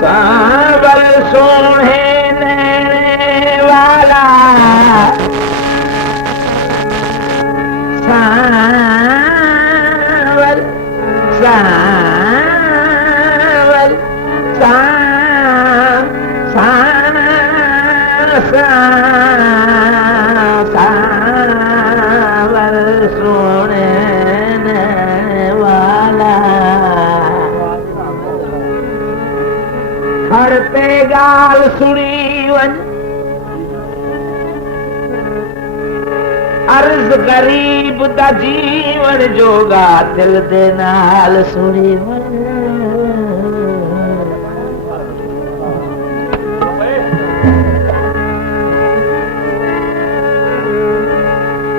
सावल सोहे नैने वाला सावल सावल सावल सोने वाला हर पे गाल सुनी वन अर्ज गरीब दा जीवन जोगा दिल दे नाल सुनी वन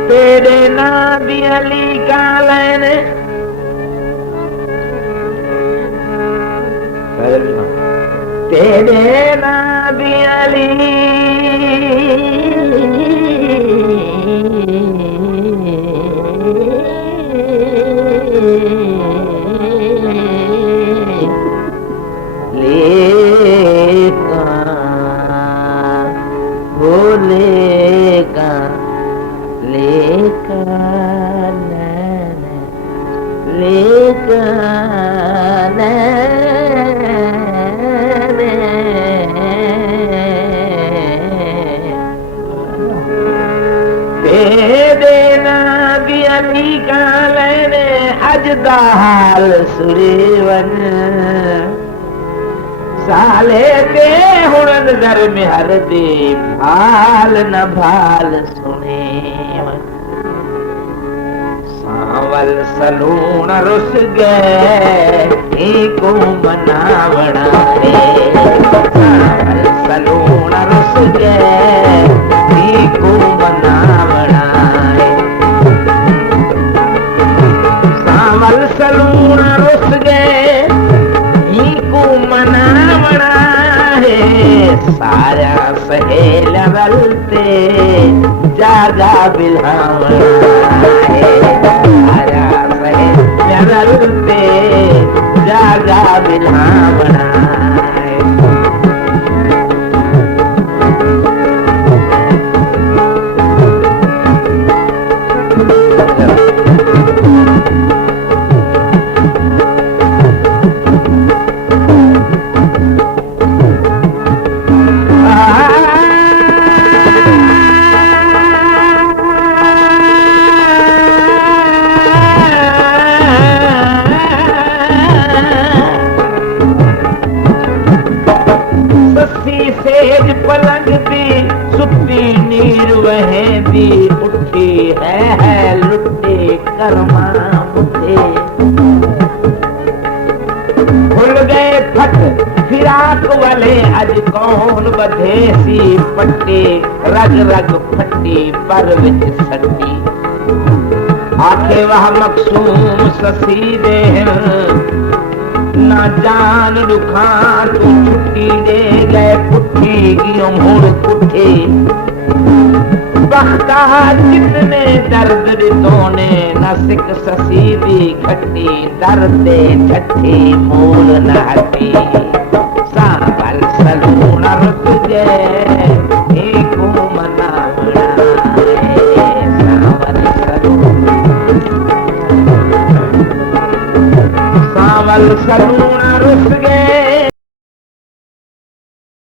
तेरे ना दी अली का लेने तेरे नाबी अली लेका बोलेगा लेका लेका अजदा हाल सुरीवन साले ते हुण नजर में हर दे भाल न भाल सुने सावल सलून रुस गए को मनावड़ा रे सावल सलून रुस गए को मनावड़ा सावल सलून रुस गए को मनावड़ा है सारा सहेल बलते जागा बिल्हावड़ा है सारा सहेल बलते जागा बिल्हावड़ा सेज पलंग दी सुती नीर वहे दी उठी है लुटे कर्मा मुठे भूल गए फट फिराक वाले अज कौन बधेसी पट्टी रग रग फटी पर विच सटी आखे वह मकसूम ससी दे ना जान दुखा तू छुट्टी दे गए पुट्ठी गियों मुड़ पुट्ठी बख्ता जितने दर्द दितोने न सिक ससी दी खट्टी दर्द ठट्ठी मूल न हटी सावल सलून रुक गए को मनावड़ा सावल सलून सावल सलून रुस गए